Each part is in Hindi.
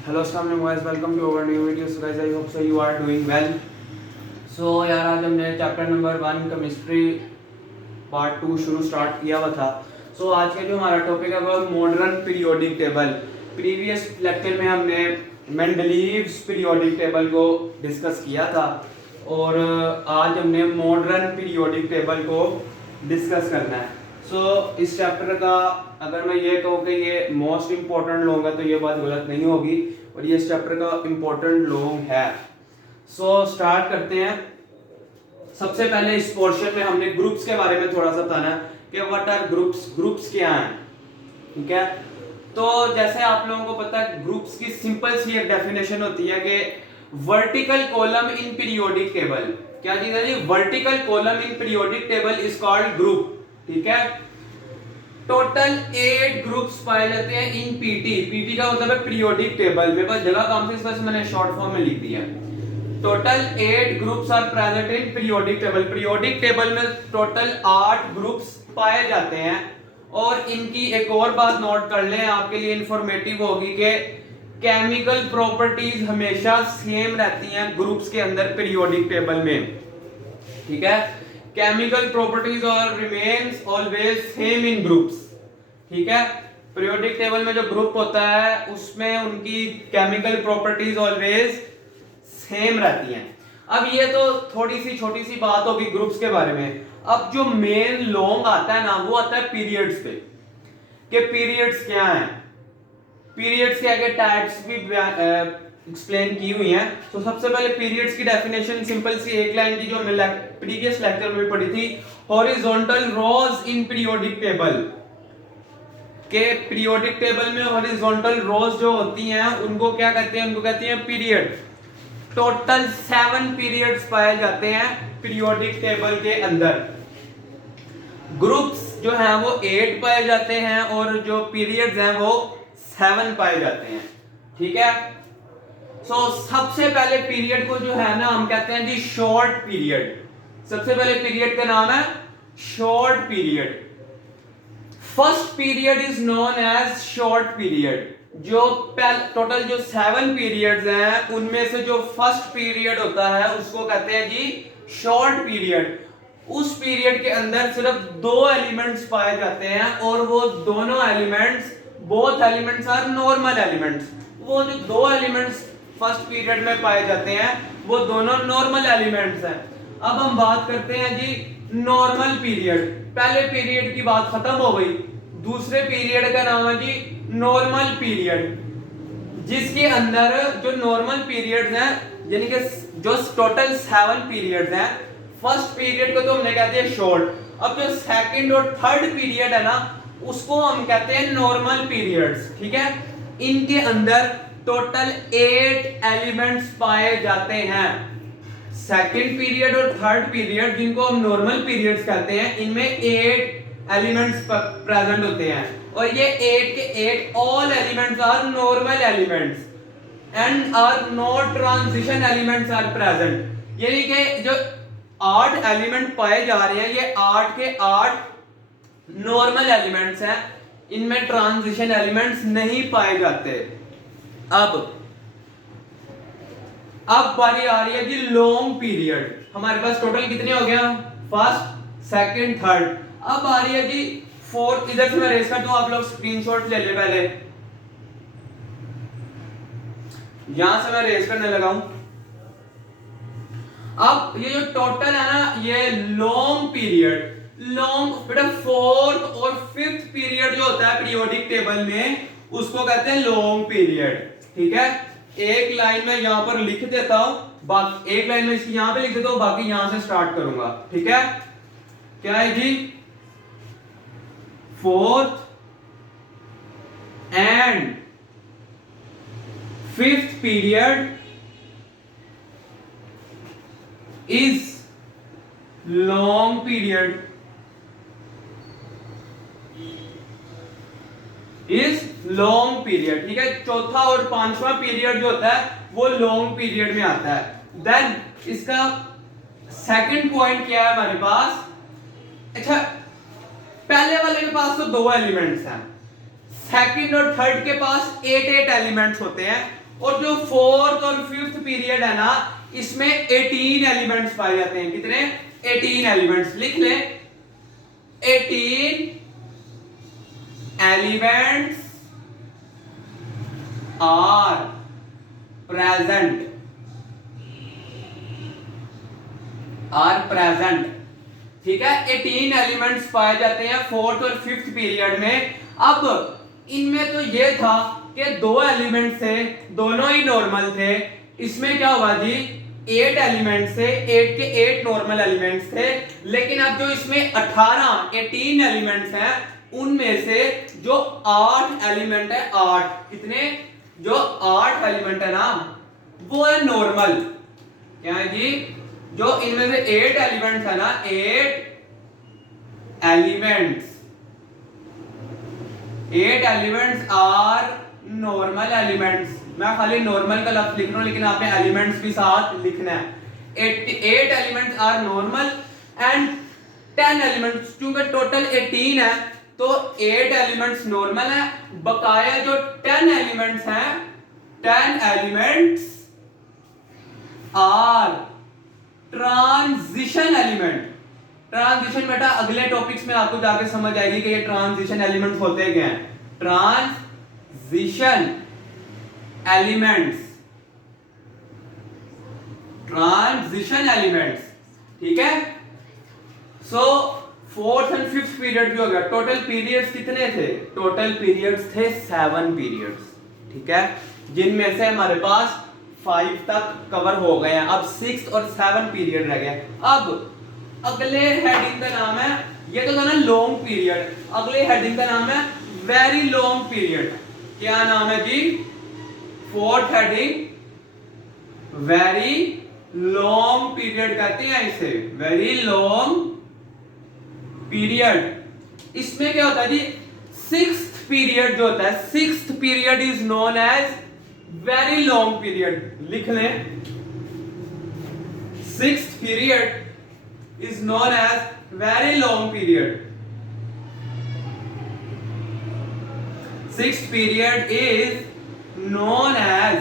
हेलो अस्सलाम वालेकुम guys, welcome to our new video. So guys, I hope so you are doing well. So यार, आज हमने chapter number 1 chemistry part 2 start किया हुआ था। सो आज का जो हमारा टॉपिक है वो modern periodic table. Previous lecture में हमने मेंडलीव्स पीरियोडिक टेबल को डिस्कस किया था और आज हमने मॉडर्न पीरियोडिक टेबल को डिस्कस करना है। सो इस चैप्टर का अगर मैं ये कहूँ कि ये मोस्ट इम्पोर्टेंट लॉन्ग है तो ये बात गलत नहीं होगी, और ये इस चैप्टर का इम्पोर्टेंट लॉन्ग है। सो स्टार्ट करते हैं। सबसे पहले इस पोर्शन में हमने ग्रुप्स के बारे में थोड़ा सा बताना है कि व्हाट आर ग्रुप्स, ग्रुप्स क्या हैं। ठीक है, तो जैसे आप लोगों को पता है ग्रुप्स की सिंपल सी एक डेफिनेशन होती है कि vertical column in periodic table. क्या चीज है जी? Vertical column in periodic table is called group. ठीक है, टोटल 8 ग्रुप्स पाए जाते हैं इन पीटी। पीटी का मतलब है पीरियोडिक टेबल। मेरे पास जगह कम थी, इस वजह से मैंने शॉर्ट फॉर्म में लिख दिया। Total 8 groups are present in periodic table. Periodic table में टोटल 8 ग्रुप्स पाए जाते हैं। और इनकी एक और बात नोट कर लें, आपके लिए इंफॉर्मेटिव होगी कि केमिकल प्रॉपर्टीज हमेशा सेम रहती हैं ग्रुप्स के अंदर पीरियोडिक टेबल में। ठीक है, केमिकल प्रॉपर्टीज और remains always same in groups. ठीक है, पीरियोडिक टेबल में जो ग्रुप होता है उसमें उनकी केमिकल प्रॉपर्टीज ऑलवेज सेम रहती हैं। अब ये तो थोड़ी सी छोटी सी बात होगी ग्रुप्स के बारे में। अब जो मेन लॉन्ग आता है ना, वो आता है पीरियड्स पे, कि पीरियड्स क्या हैं। पीरियड्स के आगे टाइप्स भी एक्सप्लेन की हुई हैं। तो सबसे पहले पीरियड्स की डेफिनेशन सिंपल सी एक लाइन की जो हमने प्रीवियस लेक्चर में पढ़ी थी, horizontal rows in periodic table. के पीरियोडिक टेबल में हॉरिजॉन्टल रोज जो होती हैं उनको क्या कहते हैं? उनको कहते हैं पीरियड। टोटल 7 पीरियड्स पाए जाते हैं पीरियोडिक टेबल के अंदर। ग्रुप्स जो हैं वो 8 पाए जाते हैं और जो पीरियड्स हैं वो 7 पाए जाते हैं। ठीक है, सबसे पहले पीरियड को जो है ना हम कहते हैं जी शॉर्ट पीरियड। सबसे पहले पीरियड का नाम है short period. First period is known as short period. जो टोटल जो 7 पीरियड्स हैं उनमें से जो फर्स्ट पीरियड होता है उसको कहते हैं जी शॉर्ट पीरियड। उस पीरियड के अंदर सिर्फ 2 एलिमेंट्स पाए जाते हैं और वो दोनों elements, both elements are normal elements. वो जो 2 एलिमेंट्स फर्स्ट पीरियड में पाए जाते हैं वो दोनों नॉर्मल एलिमेंट्स हैं। अब हम बात करते हैं जी नॉर्मल पीरियड। पहले पीरियड की बात खत्म हो गई, दूसरे पीरियड का नाम है जी नॉर्मल पीरियड, जिसके अंदर जो नॉर्मल पीरियड्स हैं यानी कि जो टोटल 7 पीरियड्स हैं, फर्स्ट पीरियड को तो हमने कहते हैं शॉर्ट। अब जो सेकंड और थर्ड पीरियड है ना उसको हम कहते हैं नॉर्मल पीरियड्स। ठीक है, इनके अंदर टोटल 8 एलिमेंट्स पाए जाते हैं। सेकंड पीरियड और थर्ड पीरियड जिनको हम नॉर्मल पीरियड्स कहते हैं, इनमें 8 एलिमेंट्स प्रेजेंट होते हैं और ये 8 के 8 all elements are normal elements and are not transition elements are present. यानी कि जो 8 एलिमेंट पाए जा रहे हैं ये 8 के 8 नॉर्मल एलिमेंट्स हैं, इनमें ट्रांजिशन एलिमेंट्स नहीं पाए जाते। अब बारी आ रही है जी लॉन्ग पीरियड। हमारे पास टोटल कितने हो गया? First, second, third. अब आ रही है जी फोर्थ। इधर से मैं रेस कर दूं, आप लोग स्क्रीनशॉट ले ले पहले। यहां से मैं रेस करने लगा हूं। अब ये जो टोटल है ना ये लॉन्ग पीरियड, लॉन्ग बेटा फोर्थ और फिफ्थ पीरियड जो होता है पीरियोडिक टेबल में उसको कहते हैं लॉन्ग पीरियड। ठीक है, एक लाइन में यहां पर लिख देता हूं, एक लाइन में इसकी यहां पे लिख देता हूं, बाकी यहां से स्टार्ट करूंगा। ठीक है, क्या है जी? Fourth and fifth period is long period, is long period. ठीक है, चौथा और पांचवा पीरियड जो होता है वो लॉन्ग पीरियड में आता है। देन इसका सेकंड पॉइंट क्या है हमारे पास? अच्छा, पहले वाले के पास तो 2 एलिमेंट्स हैं, सेकंड और थर्ड के पास 8 एलिमेंट्स होते हैं और जो फोर्थ और फिफ्थ पीरियड है ना, इसमें 18 एलिमेंट्स पाए जाते हैं। कितने? 18 एलिमेंट्स। लिख ले, 18 एलिमेंट्स आर प्रेजेंट, ठीक है। 18 एलिमेंट्स पाए जाते हैं फोर्थ और फिफ्थ पीरियड में। अब इनमें तो ये था कि 2 एलिमेंट थे, दोनों ही नॉर्मल थे। इसमें क्या हुआ जी, 8 एलिमेंट्स थे, 8 के 8 नॉर्मल एलिमेंट्स थे। लेकिन अब जो इसमें 18 एलिमेंट्स हैं, उनमें से जो 8 एलिमेंट है, 8 कितने, जो 8 एलिमेंट है ना, वो है नॉर्मल। क्या है जी, जो इनमें से 8 एलिमेंट्स है ना, 8 एलिमेंट्स आर नॉर्मल एलिमेंट्स। मैं खाली नॉर्मल का लफ्ज लिख रहा हूं, लेकिन आपने एलिमेंट्स भी साथ लिखना है। 8 elements are normal and 10 elements, क्योंकि टोटल 18 है तो 8 एलिमेंट्स नॉर्मल है, बकाया जो 10 एलिमेंट्स हैं, 10 elements are transition element. Transition बेटा अगले टॉपिक्स में आपको जाके समझ आएगी कि ये ट्रांजिशन एलिमेंट्स होते क्या हैं। ट्रांजिशन एलिमेंट्स, ठीक है। सो फोर्थ एंड फिफ्थ पीरियड भी हो गया। टोटल पीरियड्स कितने थे? टोटल पीरियड्स थे 7 पीरियड्स, ठीक है, जिनमें से हमारे पास 5 तक कवर हो गए हैं। अब 6 और 7 पीरियड रह गए। अब अगले हेडिंग का नाम है, ये तो था ना लॉन्ग पीरियड, अगले हेडिंग का नाम है वेरी लॉन्ग पीरियड। क्या नाम है जी? Fourth heading very long period कहते हैं इसे, वेरी लॉन्ग पीरियड। इसमें क्या होता है जी, सिक्स्थ पीरियड जो होता है, sixth period is known as very long period. लिख लें, sixth period is known as very long period. Sixth period is known as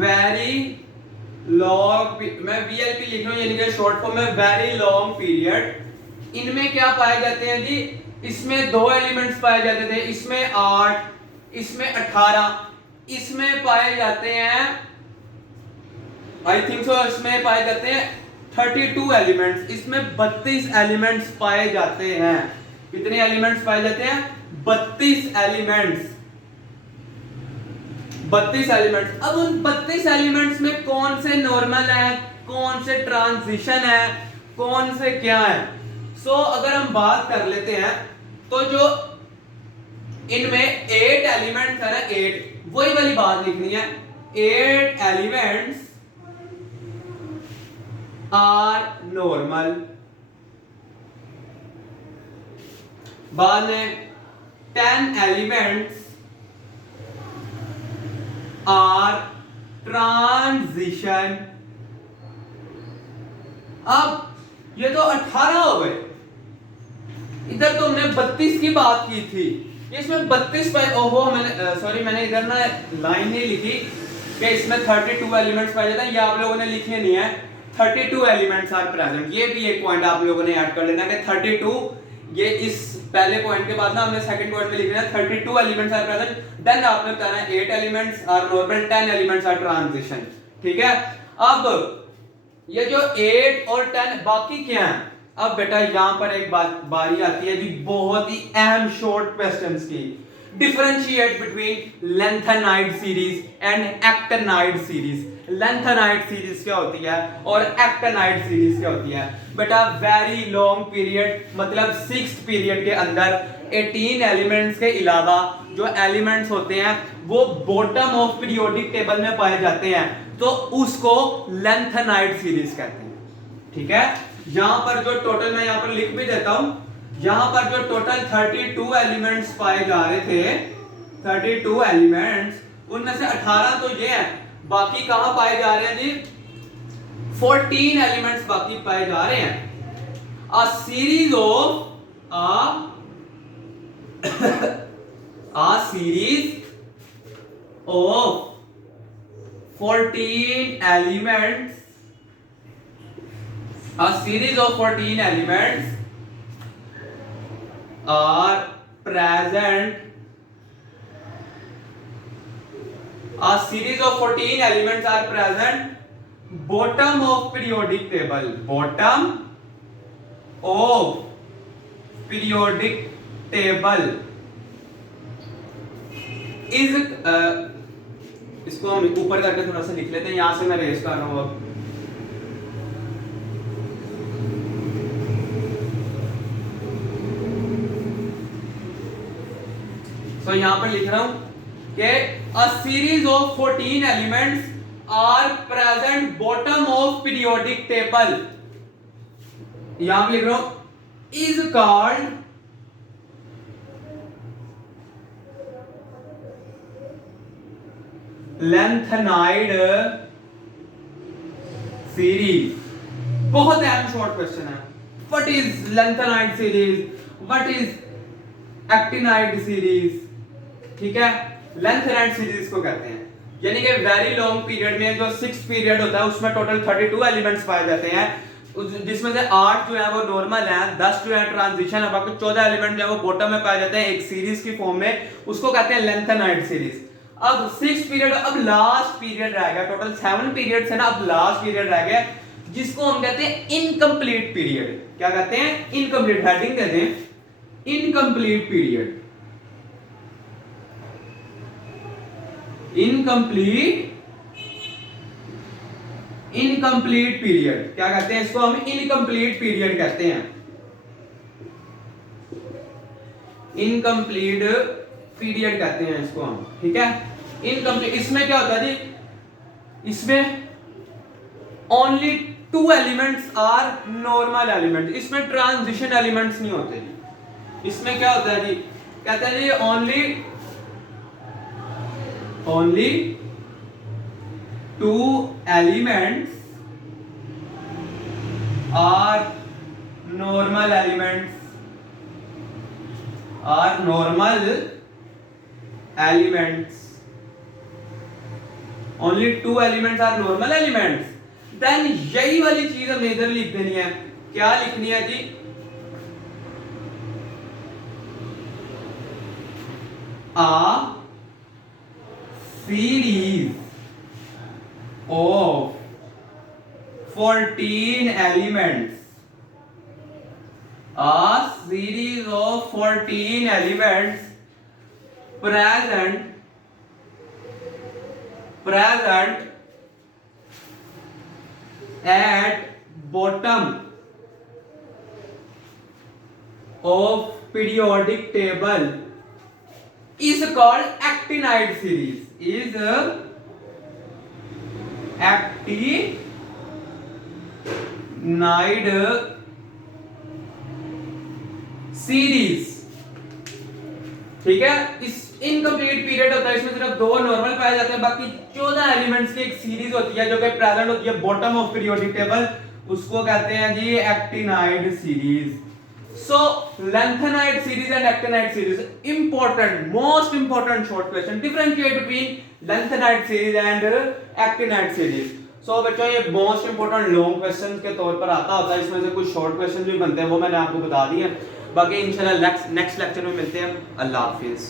very long, मैं VLP लिख रहा हूं, यानी कि शॉर्ट फॉर्म में वेरी लॉन्ग पीरियड। इनमें क्या पाए जाते हैं जी, इसमें 2 एलिमेंट्स पाए जाते थे, इसमें 8, इसमें 18, इसमें पाए जाते हैं आई थिंक सो, इसमें पाए जाते हैं 32 एलिमेंट्स। इसमें 32 एलिमेंट्स पाए जाते हैं। कितने एलिमेंट्स पाए जाते हैं? 32 एलिमेंट्स, 32 एलिमेंट्स। अब उन 32 एलिमेंट्स में कौन से नॉर्मल है, कौन से ट्रांजिशन है, कौन से क्या है? सो अगर हम बात कर लेते हैं तो जो इनमें 8 एलिमेंट्स है ना, 8, वही वाली बात लिखनी है, 8 एलिमेंट्स आर नॉर्मल। बाद में 10 एलिमेंट्स आर ट्रांजिशन। अब ये तो 18 हो गए, इधर तो हमने 32 की बात की थी, इसमें 32 पाए। ओहो, मैंने इधर ना लाइन नहीं लिखी कि इसमें 32 एलिमेंट्स पाए जाते हैं, ये आप लोगों ने लिखे नहीं है। 32 एलिमेंट्स आर प्रेजेंट, ये भी एक पॉइंट आप लोगों ने ऐड कर लेना कि 32, ये इस पहले पॉइंट के बाद ना हमने सेकंड पॉइंट में लिखना है 32 एलिमेंट्स आर प्रेजेंट, देन आपने बताना है 8 elements are normal, 10 elements are transition, ठीक है। अब ये जो 8 और 10 बाकी क्या है? अब बेटा यहां पर एक बारी आती है जी बहुत ही अहम शॉर्ट क्वेश्चंस की। Differentiate between lanthanide series and actinide series. Lanthanide series क्या होती है और एक्टिनाइड सीरीज क्या होती है? बेटा वेरी लॉन्ग पीरियड मतलब 6th पीरियड के अंदर 18 एलिमेंट्स के अलावा जो एलिमेंट्स होते हैं वो बॉटम ऑफ पीरियोडिक टेबल में पाए जाते हैं, तो उसको लेंथेनाइड सीरीज कहते हैं, ठीक है। यहां पर जो टोटल, मैं यहां पर लिख भी देता हूं, यहां पर जो टोटल 32 एलिमेंट्स पाए जा रहे थे, 32 एलिमेंट्स, उनमें से 18 तो ये हैं, बाकी कहां पाए जा रहे हैं जी? 14 एलिमेंट्स बाकी पाए जा रहे हैं। A series of 14 elements, a series of 14 elements are present, a series of 14 elements are present bottom of periodic table, bottom of periodic table is इसको हम ऊपर करके थोड़ा सा लिख लेते हैं, यहां से मैं रेस कर रहा हूं अब। तो यहां पर लिख रहा हूं कि a series of 14 elements are present bottom of periodic table, यहां पर लिख रहा हूं is called lengthened series। बहुत अहम शॉर्ट क्वेश्चन है। What is lengthened series, what is actinide series, ठीक है। lengthened series को कहते हैं, यानी कि वेरी लॉन्ग पीरियड में जो 6 पीरियड होता है उसमें टोटल 32 एलिमेंट्स पाए जाते हैं, जिसमें से 8 जो है वो नॉर्मल है, 10 जो है ट्रांजिशन है, बाकी 14 एलिमेंट जो है वो बॉटम में पाए जाते हैं एक सीरीज की फॉर्म में, उसको कहते हैं lengthened सीरीज। अब 6 पीरियड, अब लास्ट पीरियड रह गया, टोटल 7 पीरियड्स है ना, अब लास्ट पीरियड रह गया जिसको हम कहते हैं इनकम्प्लीट पीरियड। क्या कहते हैं? इनकम्प्लीट। हेडिंग देते हैं इनकम्प्लीट पीरियड, इनकम्प्लीट पीरियड क्या कहते हैं इसको? हम इनकम्प्लीट पीरियड कहते हैं, इनकम्प्लीट पीरियड कहते हैं इसको हम, ठीक है। इनकम्प्लीट, इसमें क्या होता है जी, इसमें only 2 elements are normal element, इसमें ट्रांजिशन एलिमेंट्स नहीं होते जी। इसमें क्या होता है जी, कहते हैं जी only 2 elements are normal elements, are normal elements, only 2 elements are normal elements. Then यही वाली चीज हमें इधर लिख देनी है। क्या लिखनी है जी? A series of 14 elements, a series of 14 elements present at bottom of periodic table is called actinide series, is actinide series, ठीक है। इस इनकम्प्लीट पीरियड होता है, इसमें सिर्फ 2 नॉर्मल पाए जाते हैं, बाकी 14 एलिमेंट्स की एक सीरीज होती है जो कि प्रेजेंट होती है बॉटम ऑफ पीरियोडिक टेबल, उसको कहते हैं जी actinide series. So lengthened series and actinide series, important, most important short question, differentiate between lengthened series and actinide series। सो बच्चों ये मोस्ट इंपोर्टेंट लॉन्ग क्वेश्चन के तौर पर आता होता है, इसमें से कुछ शॉर्ट क्वेश्चन भी बनते हैं, वो मैंने आपको बता दिए। बाकी इंशाल्लाह नेक्स्ट लेक्चर में मिलते हैं। अल्लाह हाफिज।